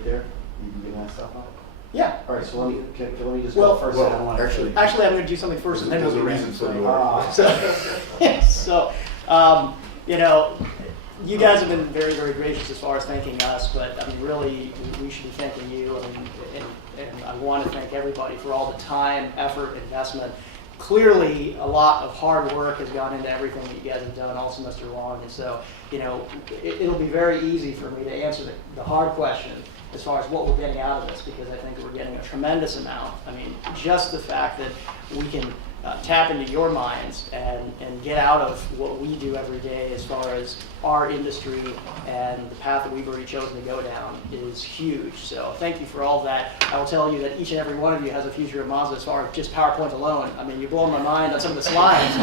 right there? You can get that stuff up? Yeah. All right, so let me just Well- go first. well, I don't want to actually- Actually, I'm going to do something first, and then There's we'll a be reason ready. for the order. So, you know, you guys have been very, very gracious as far as thanking us, but I mean, really, we should be thanking you. And I want to thank everybody for all the time, effort, investment. Clearly, a lot of hard work has gone into everything that you guys have done all semester long. And so, you know, it'll be very easy for me to answer the hard question as far as what we're getting out of this, because I think we're getting a tremendous amount. I mean, just the fact that we can tap into your minds and get out of what we do every day as far as our industry and the path that we've already chosen to go down is huge. So thank you for all of that. I will tell you that each and every one of you has a future of Mazda as far as just PowerPoint alone. I mean, you're blowing my mind on some of the slides.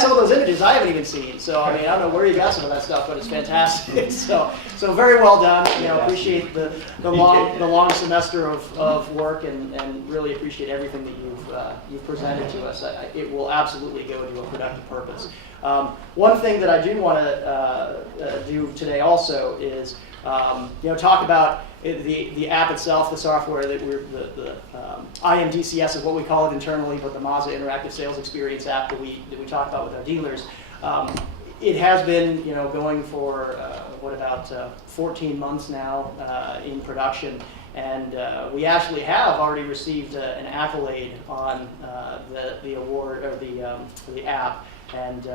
Some of those images I haven't even seen. So I mean, I don't know where you got some of that stuff, but it's fantastic. So very well done. You know, appreciate the long semester of work and really appreciate everything that you've presented to us. It will absolutely go to a productive purpose. One thing that I do want to do today also is you know, talk about the app itself, the software that the IMDCS is what we call it internally, but the Mazda Interactive Sales Experience app that we talk about with our dealers. It has been, you know, going for about 14 months now in production. And we actually have already received an accolade on the award or the app. And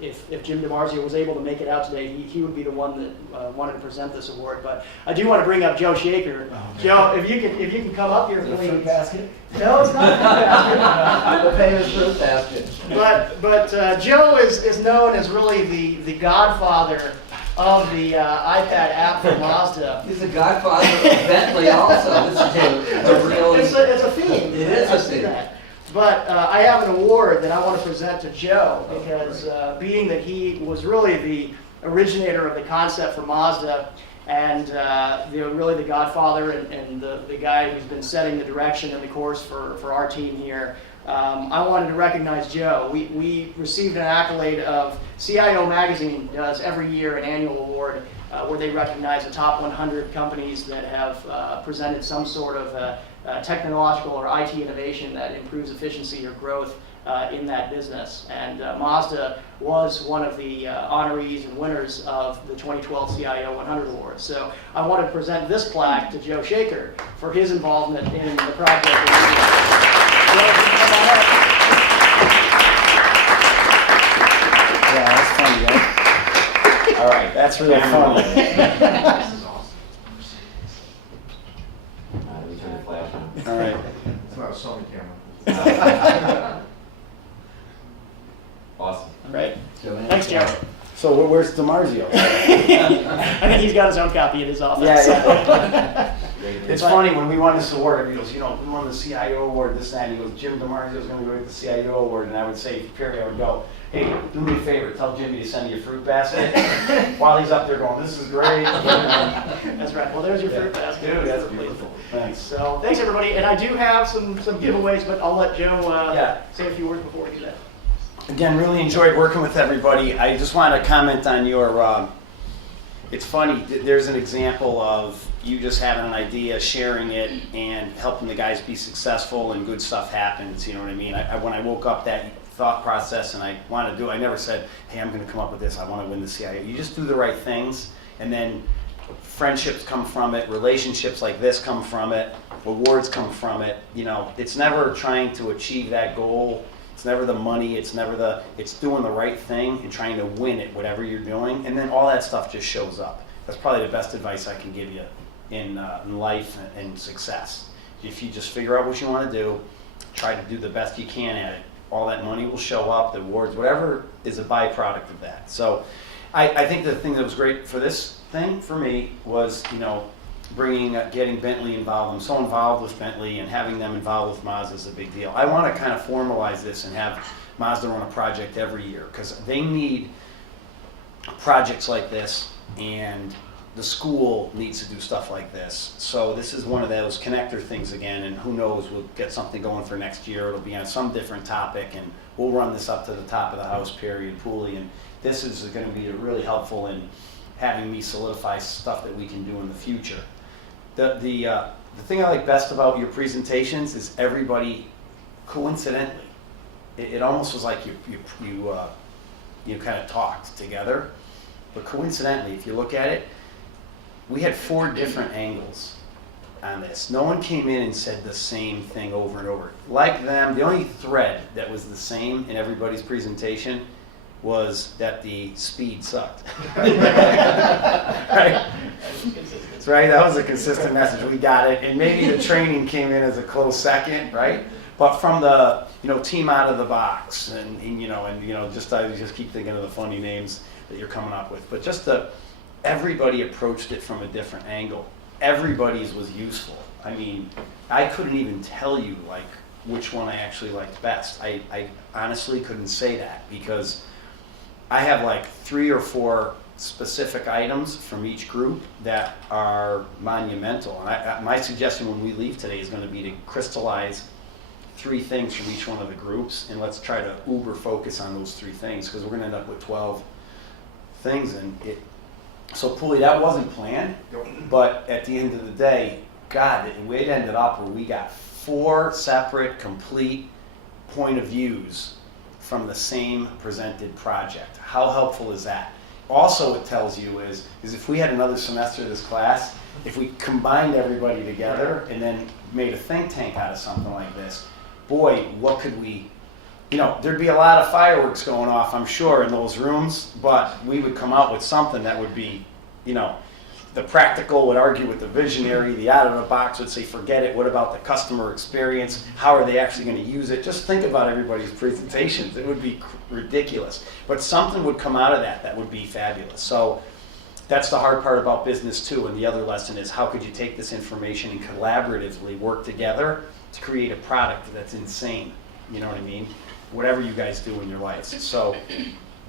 if Jim DiMarzio was able to make it out today, he would be the one that wanted to present this award. But I do want to bring up Joe Shaker. Joe, if you can come up here, please. Fruit basket? No, it's not a fruit basket. The famous fruit basket. But Joe is known as really the godfather of the iPad app for Mazda. He's the godfather of Bentley also. This is a real... It's a theme. It is I a see theme. that. But I have an award that I want to present to Joe because being that he was really the originator of the concept for Mazda and really the godfather and the guy who's been setting the direction and the course for our team here, I wanted to recognize Joe. We received an accolade of CIO Magazine does every year an annual award where they recognize the top 100 companies that have presented some sort of technological or IT innovation that improves efficiency or growth in that business. And Mazda was one of the honorees and winners of the 2012 CIO 100 Awards. So I want to present this plaque to Joe Shaker for his involvement in the project. Joe, come on up. Yeah, that's funny, right? All right, that's really funny. This is awesome. Let me turn the flash on. All right. It's not a Sony camera. Awesome. All right. Thanks, Joe. So where's DiMarzio? I think he's got his own copy at his office. Yeah. It's funny, when we won this award, he goes, you know, we won the CIO award, this and that. He goes, Jim DiMarzio's going to go get the CIO award. And I would say, Perry, I would go, hey, do me a favor, tell Jimmy to send you a fruit basket. While he's up there going, this is great. That's right. Well, there's your fruit basket. Dude, that's beautiful. Thanks. So thanks, everybody. And I do have some giveaways, but I'll let Joe say a few words before we do that. Again, really enjoyed working with everybody. I just want to comment on your, it's funny, there's an example of you just having an idea, sharing it, and helping the guys be successful, and good stuff happens, you know what I mean? When I woke up, that thought process, and I want to do, I never said, hey, I'm going to come up with this, I want to win the CIO. You just do the right things, and then friendships come from it, relationships like this come from it, awards come from it. You know, it's never trying to achieve that goal. It's never the money, it's doing the right thing and trying to win at whatever you're doing, and then all that stuff just shows up. That's probably the best advice I can give you in life and success. If you just figure out what you want to do, try to do the best you can at it, all that money will show up, the awards, whatever is a byproduct of that. So I think the thing that was great for this thing for me was, you know, getting Bentley involved. I'm so involved with Bentley, and having them involved with Mazda is a big deal. I want to kind of formalize this and have Mazda run a project every year, because they need projects like this, and the school needs to do stuff like this. So this is one of those connector things again, and who knows, we'll get something going for next year. It'll be on some different topic, and we'll run this up to the top of the house, Perry and Pooley, and this is going to be really helpful in having me solidify stuff that we can do in the future. The thing I like best about your presentations is everybody, coincidentally, it almost was like you kind of talked together, but coincidentally, if you look at it, we had 4 different angles on this. No one came in and said the same thing over and over. Like them, the only thread that was the same in everybody's presentation was that the speed sucked. Right? That's right, that was a consistent message. We got it. And maybe the training came in as a close second, right? But from the team out of the box, and just I just keep thinking of the funny names that you're coming up with. But just everybody approached it from a different angle. Everybody's was useful. I mean, I couldn't even tell you like which one I actually liked best. I honestly couldn't say that because I have like 3 or 4 specific items from each group that are monumental. And my suggestion when we leave today is going to be to crystallize 3 things from each one of the groups, and let's try to uber focus on those 3 things because we're going to end up with 12 things. And so Pulley, that wasn't planned, but at the end of the day, God, it ended up where we got 4 separate, complete point of views from the same presented project. How helpful is that? Also, it tells you is if we had another semester of this class, if we combined everybody together and then made a think tank out of something like this, boy, what could we, there'd be a lot of fireworks going off, I'm sure, in those rooms, but we would come out with something that would be, the practical would argue with the visionary, the out of the box would say, forget it, what about the customer experience? How are they actually going to use it? Just think about everybody's presentations. It would be ridiculous. But something would come out of that would be fabulous. So that's the hard part about business too. And the other lesson is how could you take this information and collaboratively work together to create a product that's insane? You know what I mean? Whatever you guys do in your lives. So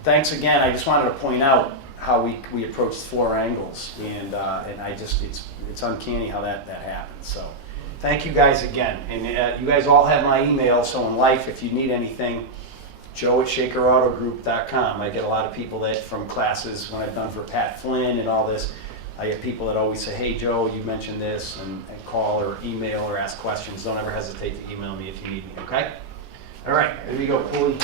thanks again. I just wanted to point out how we approached 4 angles, and I just it's uncanny how that happens. So thank you guys again, and you guys all have my email. So in life, if you need anything, joe@shakerautogroup.com. I get a lot of people that from classes when I've done for Pat Flynn and all this. I get people that always say, hey Joe, you mentioned this, and call or email or ask questions. Don't ever hesitate to email me if you need me. Okay. All right, there we go, Pulley.